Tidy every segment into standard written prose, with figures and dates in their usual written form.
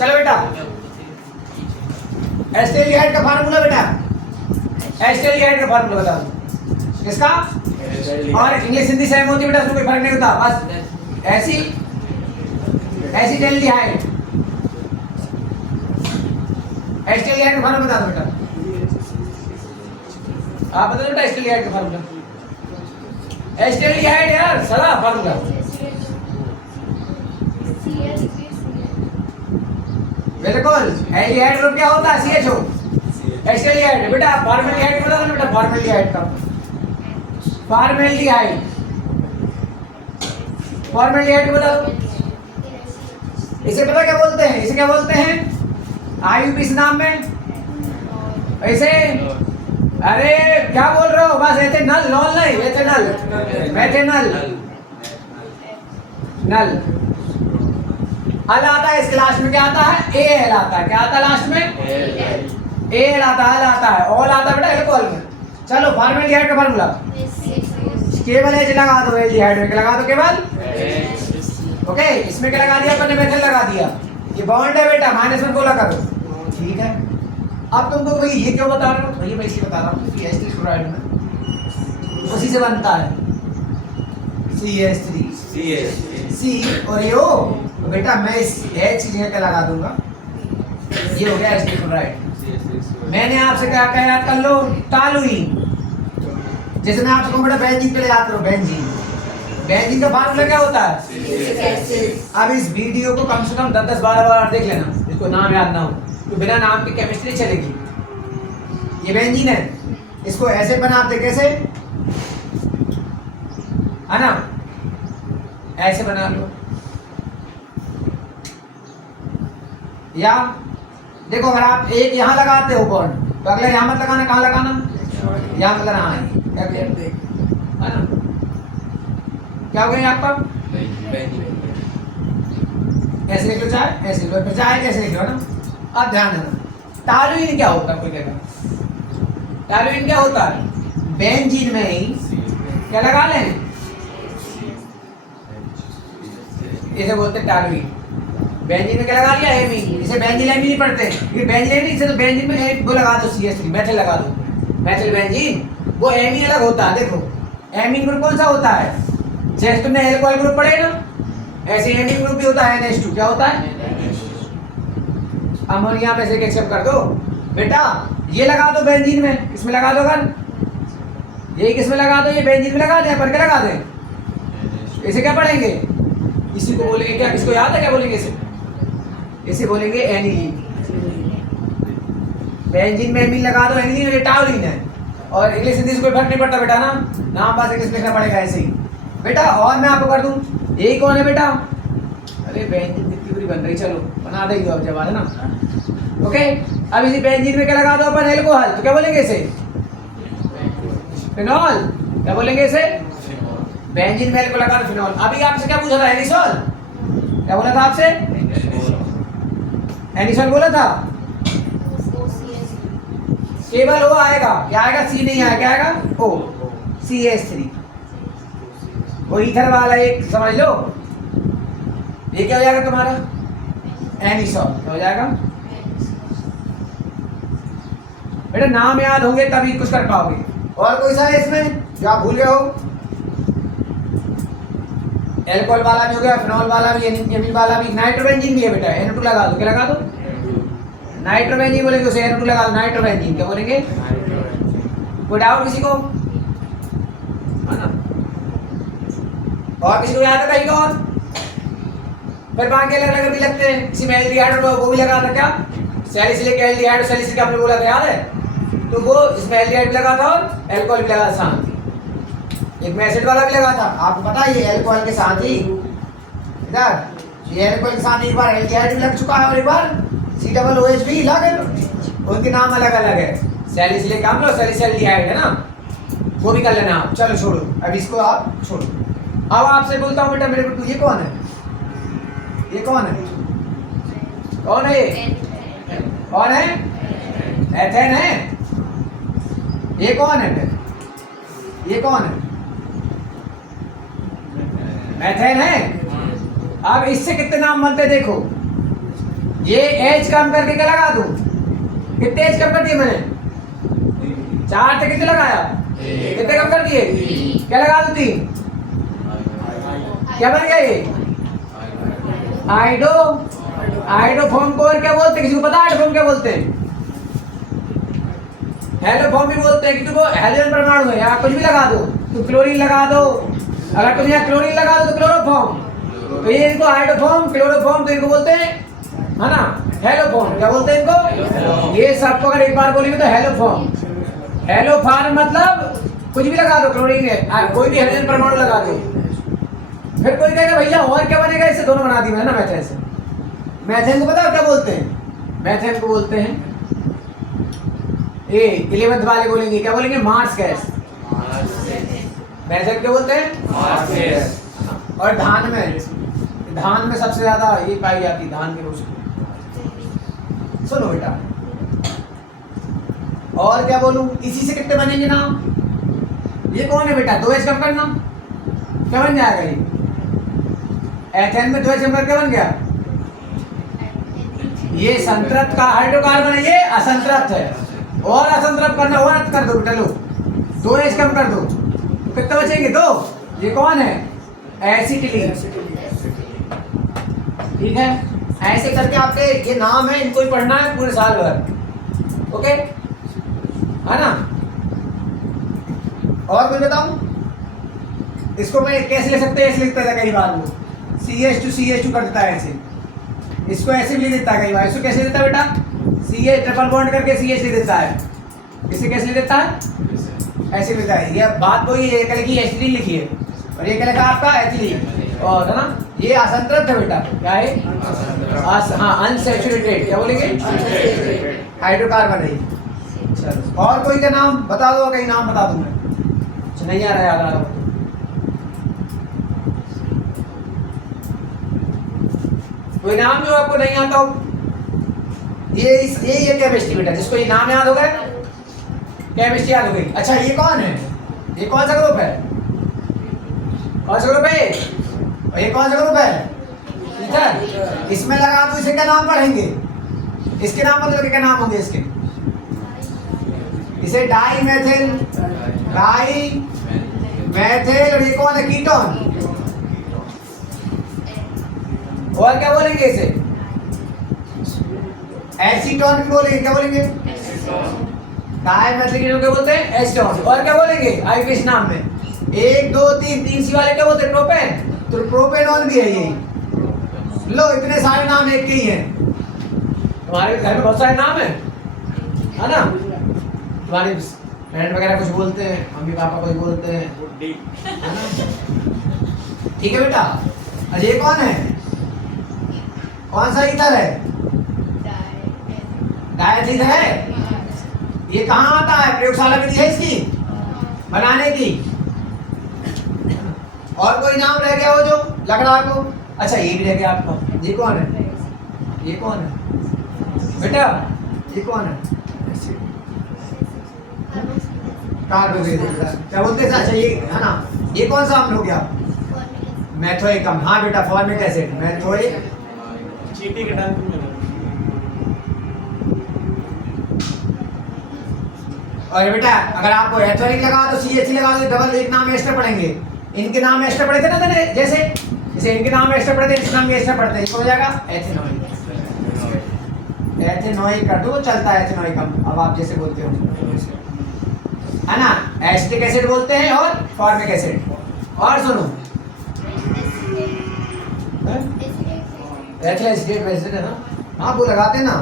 चलो बेटा एस्टेरिहाइड का फार्मूला बेटा, एस्टेरिहाइड का फार्मूला बता दो किसका, और इंग्लिश हिंदी सेम होती है बेटा, उसमें कोई फर्क नहीं होता, बस ऐसी एसिटाल्डिहाइड, एस्टेरिहाइड का फार्मूला बता दो बेटा, आप बता दो बेटा एस्टेरिहाइड का फार्मूला, एस्टेरिहाइड यार सारा फार्मूला, बिल्कुल एल्डिहाइड ग्रुप क्या होता है, CHO, एस्टेरिहाइड बेटा, फॉर्मेल्डिहाइड बता दो बेटा, फॉर्मेल्डिहाइड का, फॉर्मेल्डिहाइड, फॉर्मेल्डिहाइड बता दो, इसे पता क्या बोलते हैं, इसे क्या बोलते हैं IUPAC नाम में, ऐसे अरे क्या बोल रहे हो, बस एथेनॉल, नॉल नहीं, एथेनॉल, मेथेनॉल, नल, अल आता है इसके लास्ट में, क्या आता है एल आता है, क्या आता है लास्ट में एल आता है, अल आता है, ऑल आता है बेटा एल्कोहल में। चलो फॉर्मेल्डिहाइड का फार्मूला केवल एच लगा दो, एल्डिहाइड में लगा दो केवल, ओके इसमें क्या लगा दिया अपन ने, मेथल लगा दिया, ये बॉन्ड है बेटा, -1 को लगा दो, ठीक है। अब तुमको भाई ये क्यों बता रहे हो, भाई मैं इसलिए बता रहा हूँ कि एस्टर क्लोराइड में उसी से बनता है CH3 C और ये O, तो बेटा मैं इस H की जगह पे लगा दूंगा, ये हो गया एस्टर क्लोराइड। मैंने आपसे क्या कहा याद कर लो, टॉलुइन, जैसे मैं आपको बेटा बेंजीन पे याद करो, बेंजीन, बेंजीन का फार्मूला क्या होता है, अब इस वीडियो को कम से कम 10-12 बार देख लेना, जिसको नाम याद ना हो, तो बिना नाम की केमिस्ट्री चलेगी। ये बेंजीन है, इसको ऐसे बनाते कैसे है ना, ऐसे बना लो, या देखो अगर आप एक यहाँ लगाते हो बॉन्ड, तो अगला यहाँ मत लगाना, कहाँ लगाना, यहाँ मत लगाना है ना, क्या हो गया आपका, ऐसे लिख लो, चाहे ऐसे लिख लो, चाहे कैसे लिख लो ना। अब ध्यान देना, टॉलुइन क्या होता है, कोई कहेगा टॉलुइन क्या होता है, बेंजीन में ही क्या लगा लें, इसे बोलते हैं टॉलुइन, बेंजीन में क्या लगा लिया, एमीन, इसे बेंजीन एमीन नहीं पढ़ते, ये बेंजीन एमीन, इसे तो बेंजीन में वो लगा दो CH3, मेथल लगा दो, मेथल बेंजीन, वो एमीन अलग होता है। देखो एमीन ग्रुप कौन सा होता है, जैसे तुमने एल्कोहल ग्रुप पढ़े ना, ऐसे एमीन ग्रुप भी होता है NH2, क्या होता है, अमोनिया में से एक्सेप्ट कर दो बेटा, ये लगा दो बेंजीन में, इसमें लगा दो गन, ये किसमें लगा दो, ये बेंजीन में लगा दें, पर क्या लगा दें, इसे क्या पढ़ेंगे, इसी को बोलेंगे क्या, किसको याद है क्या बोलेंगे इसे, इसे बोलेंगे एनिलीन, बेंजीन में एमीन लगा दो, एनिलीन, ये टॉलुइन है, और इंग्लिश हिंदी से कोई फर्क नहीं पड़ता बेटा ना, नाम पास इंग्लिश लिखना पड़ेगा ऐसे ही बेटा। और मैं आपको कर दूं, यही कौन है बेटा, अरे बेंजीन कितनी बुरी बन रही, चलो बना देंगे अब जवाब है ना, ओके। अब इसी बेंजीन में क्या लगा दो अपन, एल्कोहल, तो क्या बोलेंगे इसे, फिनॉल, क्या बोलेंगे इसे, बेंजीन में एल्कोहल लगा दो फिनॉल। अभी आपसे क्या पूछा था, एनिसोल, क्या बोला था आपसे, एनिसोल बोला था, केवल O आएगा, क्या आएगा, C नहीं आएगा, क्या आएगा O, CH3, वो ईथर वाला एक समझ लो, ये क्या हो जाएगा तुम्हारा, एनिसोल, क्या हो जाएगा बेटा, नाम याद होंगे तभी कुछ कर पाओगे। और कोई सा है इसमें जो आप भूल गए हो, एल्कोहल वाला भी हो गया, फिनॉल वाला भी, एमीन वाला भी, नाइट्रोबेंजीन भी है बेटा, NO2 लगा दो, क्या लगा दो, नाइट्रोबेंजीन बोलेंगे उसे, NO2 लगा दो, नाइट्रोबेंजीन, क्या बोलेंगे, कोई डाउट किसी को, और किसी को याद है कहीं का, और फिर बाकी अलग अलग भी लगते हैं, किसी में एल्डिहाइड वो भी लगा था, क्या सैलिसिलिक एल्डिहाइड, सैलिसिलिक आपने बोला था याद है, तो वो इसमें एल्डिहाइड भी लगा था और एल्कोहल भी लगा था साथ, एक में एसिड वाला भी लगा था, आपको पता है ये एल्कोहल के साथ ही, इधर ये एल्कोहल के साथ एक बार एल्डिहाइड भी लग चुका है और एक बार COOH भी लगे, उनके नाम अलग अलग है, सैलिसिलिक अम्ल, सैलिसिल्डिहाइड है ना, वो भी कर लेना आप। चलो छोड़ो, अब इसको आप छोड़ो। अब आपसे बोलता हूँ बेटा मेरे को, ये कौन है, ये कौन है, कौन है ये, कौन है, एथेन है, ये कौन है, ये कौन है, मैथेन है। अब इससे कितने नाम बनते देखो, ये एच कम करके क्या लगा दूं? कितने एच कम कर दिए मैंने? 4 से कितने लगाया? कितने कम कर दिए? क्या लगा दूं? 3। क्या बन गया ये? आइडोफॉर्म को और क्या बोलते हैं? किसी को पता है आइडोफॉर्म क्या बोलते हैं? हेलोफॉर्म भी बोलते हैं। किसी को हेलोजन परमाणु है, या कुछ भी लगा दो तो क्लोरीन लगा दो। अगर तुम यहाँ क्लोरीन लगा दो तो क्लोरोफॉर्म, तो ये इनको हाइड्रोफॉर्म, क्लोरोफॉर्म तो इनको बोलते हैं, है ना, हेलोफॉर्म। क्या बोलते हैं इनको? ये सबको अगर एक बार बोलेंगे तो हेलोफॉर्म। हेलोफॉर्म मतलब कुछ भी लगा दो, क्लोरीन है, कोई भी हाइड्रोजन परमाणु लगा दो। फिर कोई कहेगा भैया और क्या बनेगा इससे? दोनों बना दी मैंने ना मैथेन से। मैथेन को पता है क्या बोलते हैं? मैथेन को बोलते हैं, ये 11th वाले बोलेंगे, क्या बोलेंगे? Marsh gas. मैथेन क्या बोलते हैं? Marsh gas. और धान में सबसे ज्यादा ये पाई जाती है, धान की रोशनी। सुनो बेटा, और क्या बोलूं? इसी से कितने बनेंगे नाम? ये कौन है बेटा? 2H कम करना, क्या बन जाएगा ये? एथेन में 2H कम करके बन गया। ये संतृप्त का हाइड्रोकार्बन है, ये असंतृप्त है। और असंतृप्त करना और कर दो बेटा, लो 2H कम कर दो, तो कितने बचेंगे? 2। ये कौन है? एसिटिलीन। ठीक है, ऐसे करके आपके ये नाम है, इनको ही पढ़ना है पूरे साल भर। ओके, है ना? और कुछ बताऊं? इसको मैं कैसे ले सकते हैं? ऐसे लिखता था कई बार, वो CH2 कर देता है ऐसे। इसको ऐसे भी ले देता है कई बार। इसको कैसे देता है बेटा? CH ट्रिपल बॉन्ड करके CH ले देता है। इसे कैसे ले देता है? ऐसे लेता है। ये बात वही है, कल की एसिटिलीन लिखी है और ये क्या लिखा आपका? एथिलीन। और है ना, ये असंतृप्त है बेटा। क्या है? हाँ, अनसैचुरेटेड। क्या बोलेंगे? हाइड्रोकार्बन है। चलो, और कोई का नाम बता दो, कहीं नाम बता दूं मैं। नहीं आ रहा है, याद आ रहा हो? कोई नाम जो आपको नहीं आता हो? ये केमिस्ट्री बेटा, जिसको ये नाम याद हो गए, केमिस्ट्री याद हो गई। अच्छा, ये कौन है? ये कौन सा ग्रुप है? कौन सा ग्रुप है? और ये कौन सा ग्रुप है? ईथर। इसमें लगा दो, इसे क्या नाम पढ़ेंगे? इसके नाम मतलब क्या नाम होंगे इसके? इसे डाई मैथिल, और ये कौन है? कीटोन। और क्या बोलेंगे इसे? एसीटोन भी बोलेंगे। क्या बोलेंगे? डाई मैथिल क्या बोलते हैं? एसीटोन। और क्या बोलेंगे आगे के इस नाम में? 1 2 3 सी वाले क्या बोलते हैं? प्रोपेन। तो प्रोपेनॉन भी है ये। लो, इतने सारे नाम एक के ही हैं। तुम्हारे घर में बहुत सारे नाम है ना? तुम्हारे फ्रेंड वगैरह कुछ बोलते हैं, मम्मी पापा कुछ बोलते हैं, है ना? ठीक है बेटा। अच्छा, ये कौन है? कौन सा ईथर है? डायथीन है। ये कहाँ आता है? प्रयोगशाला विधि है इसकी बनाने की। और कोई नाम रह गया हो जो लग रहा आपको? अच्छा, ये भी रह गया आपको। ये कौन है? ये कौन है बेटा? ये कौन है? क्या बोलते हैं? अच्छा, ये है ना, ये कौन सा अम्ल हो गया? मैथोइक अम्ल। हाँ बेटा, फॉर्मिक एसिड, मैथोइक। चीटी के टाइम में। और बेटा, अगर आपको एथोनिक लगा तो CH लगा दो, डबल एक नाम एक्स्ट्रा पढ़ेंगे। इनके नाम एक्स्ट्रा पढ़े थे ना, जैसे इनके नाम एक्स्ट्रा पढ़े थे, इसके नाम भी एक्स्ट्रा पढ़ते हैं। हो जाएगा एथेनॉइक। एथेनॉइक कर दो, चलता है एथेनॉइक अम्ल। अब आप जैसे बोलते हो, है ना? एसिटिक एसिड बोलते हैं और फॉर्मिक एसिड। और सुनो, एथिलेट एसिड है ना? हाँ, वो लगाते हैं ना,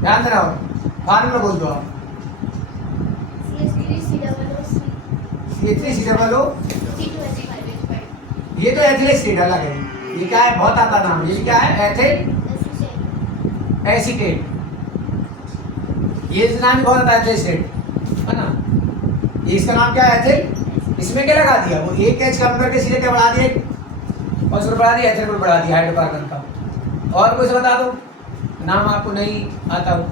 ध्यान देना। फार्मूला बोल दो आप। CH3COO। ये तो एथिलेट अलग है। ये क्या है? बहुत आता नाम। ये क्या है? एसिटेट। ये नाम बहुत आता है, एसिटेट, है ना? ये इसका नाम क्या है? एथिल। इसमें क्या लगा दिया? वो एक H कम करके सीधे क्या बढ़ा दिया? और उसको बढ़ा दिया, एथिल को बढ़ा दिया, हाइड्रोकार्बन का। और कुछ बता दो, नाम आपको नहीं आता हो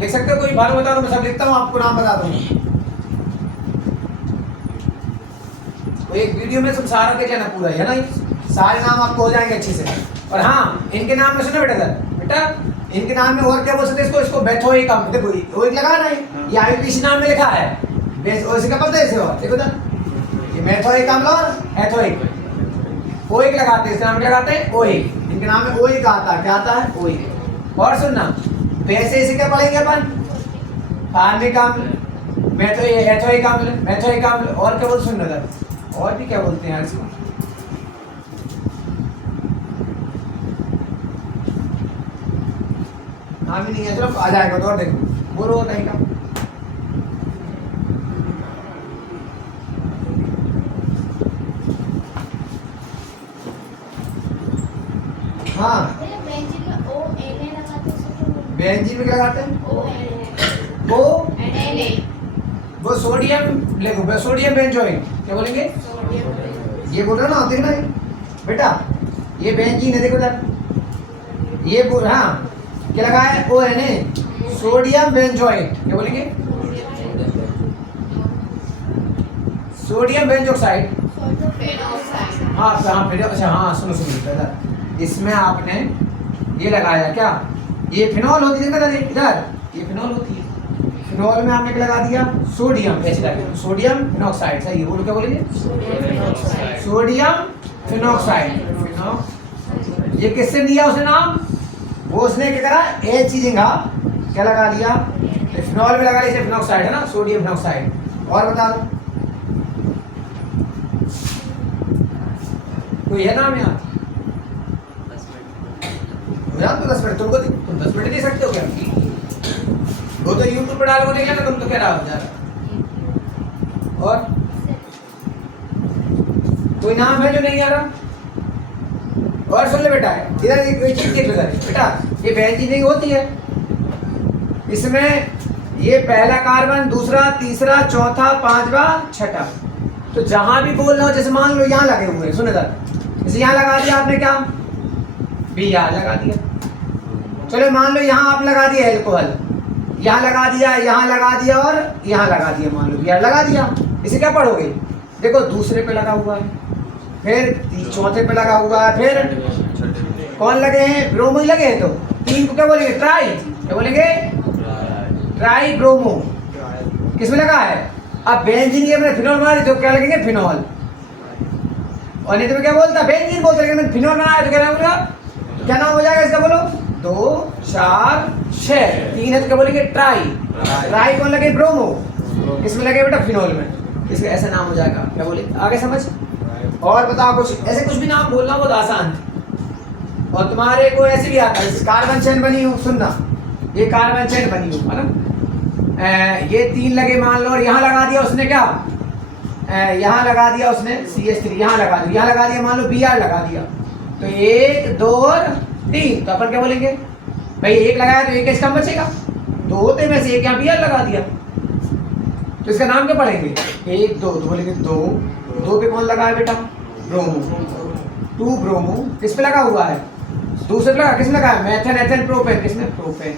लिख सकते हो? कोई बात बता दो, मैं सब लिखता हूँ, आपको नाम बता दूंगा। तो एक वीडियो में तुम सारा देख लेना पूरा, है ना, सारे नाम आपको हो जाएंगे अच्छे से। और हाँ, इनके नाम में सुनो बेटा इनके नाम में और क्या बोल सकते हैं इसको बेथोइक अम्ल, देखो वो एक लगा नहीं, ये आईपीसी नाम में लिखा है, वैसे क्या पता है इसे, और देखो तो ये मेथोइक अम्ल और एथोइक, ओइक लगाते हैं, इसके नाम में लगाते हैं ओइक, इनके नाम में ओइक आता है, क्या आता है ओइक। और सुनना, वैसे इसे क्या पढ़ेंगे अपन, फार्मिक अम्ल, एथोइक अम्ल, और क्या बोलते सुनना था, और भी क्या बोलते हैं इसको, नाम ही नहीं है, चलो आ जाएगा तो, और देखो बोलो होता है का। हाँ, बेंजीन में ओ एन ए लगाते हैं, बेंजीन में क्या लगाते हैं, ओ एन वो ए, वो सोडियम, देखो सोडियम बेंजोइक, क्या बोलेंगे, ये बोल रहा ना, देखना बेटा, ये बेंजीन है, देखो इधर, ये बोल, हाँ क्या लगा है, O N A, sodium benzoate, क्या बोलेंगे, सोडियम बेंजोक्साइड। हाँ हाँ फिर, अच्छा हाँ सुनो पहले, इसमें आपने ये लगाया क्या, ये फिनॉल होती है ना इधर, ये फिनॉल होती है, फिनॉल में आपने क्या लगा दिया, सोडियम, ऐसे लगा सोडियम फिनॉक्साइड, सही है, बोलो क्या बोलेंगे, सोडियम फिनॉक्साइड। ये किससे दिया उसने नाम, वो उसने क्या करा, एक चीज क्या लगा दिया, फिनॉल में लगा लिया फिनॉक्साइड, है ना, सोडियम फिनॉक्साइड। और बता दो कोई है नाम यहाँ, तो 10 मिनट तुम 10 मिनट दे सकते हो क्या, वो तो यूट्यूब पर डाल को देख लेना, तुम तो कह रहा हो जा रहा। और कोई नाम है जो नहीं आ रहा, और सुन ले बेटा, इधर एक चीज देख लो बेटा, ये बेंजीन होती है, इसमें ये पहला कार्बन, दूसरा, तीसरा, चौथा, पांचवा, छठा, तो जहां भी बोल रहा हो, जैसे मान लो यहाँ लगे हुए, सुने इधर, जैसे यहाँ लगा दिया आपने क्या, बी यहाँ लगा दिया, चलो मान लो यहाँ आप लगा दिया एल्कोहल, यहाँ लगा दिया, यहाँ लगा दिया और यहाँ लगा दिया, मान लो यहाँ लगा दिया, इसे क्या पढ़ोगे, देखो दूसरे पे लगा हुआ है, फिर चौथे पे लगा हुआ है, फिर कौन लगे हैं, ब्रोमो ही लगे हैं, तो तीन को क्या बोलेंगे, ट्राई, क्या बोलेंगे, ट्राई ब्रोमो, किसमें लगा है, अब बेंजीन ये मैंने फिनॉल बना दी तो क्या लगेंगे, फिनॉल, और नहीं तो मैं क्या बोलता, बेंजीन बोलते, लेकिन मैंने फिनॉल बनाया तो क्या नाम होगा, तो क्या नाम हो जाएगा इसका, बोलो 2 4 6, 3 है तो क्या बोलेंगे, ट्राई कौन लगे, ब्रोमो, इसमें लगे बेटा फिनॉल में, इसका ऐसा नाम हो जाएगा, क्या बोले, आगे समझ। और बताओ कुछ ऐसे कुछ भी नाम बोलना बहुत आसान, और तुम्हारे को ऐसे भी आता है, कार्बन चेन बनी हो, सुनना, ये कार्बन चेन बनी हो, है ना, ये 3 लगे मान लो, और यहाँ लगा दिया उसने क्या, यहाँ लगा दिया उसने CH3, यहाँ लगा दिया मान लो Br लगा दिया, तो 1 2 और 3, तो अपन क्या बोलेंगे भाई, एक लगाया तो एक इसका बचेगा, 2 होते में से एक यहाँ Br लगा दिया, तो इसका नाम क्या पढ़ेंगे, 1 2, तो बोलेंगे 2 पे कौन लगा है बेटा, ब्रोमो, 2 ब्रोमो, किस पे लगा हुआ है, दूसरे पे लगा, किसमें लगा है, मेथेन एथेन प्रोपेन, किसमें, प्रोपेन,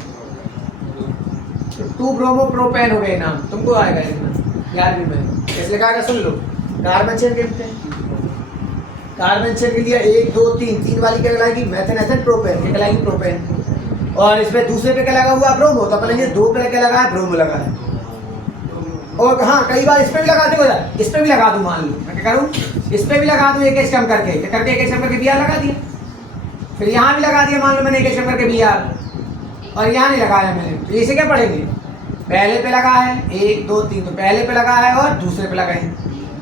तो 2 ब्रोमो प्रोपेन हो गए नाम, तुमको आएगा लिखना 11वीं में, कैसे लिखा आएगा सुन लो, कार्बन चेन कहते हैं, कार्बन चेन के लिए 1 2 3 वाली क्या कहलाएगी, मेथेन एथेन प्रोपेन, क्या कहलाएगी, प्रोपेन, और इसमें दूसरे पे क्या लगा हुआ है, ब्रोमो, तो अपन 2 पे क्या लगा है, ब्रोमो लगा है, और हाँ कई बार इस पे भी लगा दो, इस पे भी लगा दूं, मान लो मैं क्या करूं, इस पे भी लगा दूं, एक कम करके एक करके Br लगा दिया, फिर यहाँ भी लगा दिया, मान लो मैंने एक कम करके Br, और यहाँ नहीं लगाया मैंने, तो इसे क्या पढ़ेंगे, पहले पे लगा है 1 2 3, तो पहले पे लगा है और दूसरे पे लगाए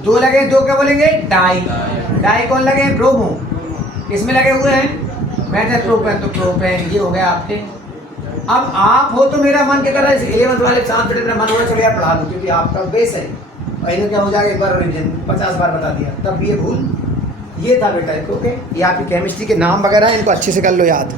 2 लगे, 2 क्या बोलेंगे, डाई कौन लगे, ब्रोमो, किसमें लगे हुए हैं, मेथेन प्रोपेन, तो प्रोपेन, ये हो गया आपके। अब आप हो तो मेरा मन क्या कर रहा है, 11th वाले साथ बैठे, मेरा मन हो रहा है चलो यार पढ़ा दूं, क्योंकि आपका बेस है, और इन्हें क्या हो जाएगा, एक बार रिवीजन 50 बार बता दिया, तब ये भूल, ये था बेटा, ओके, ये आपकी केमिस्ट्री के नाम वगैरह इनको अच्छे से कर लो याद।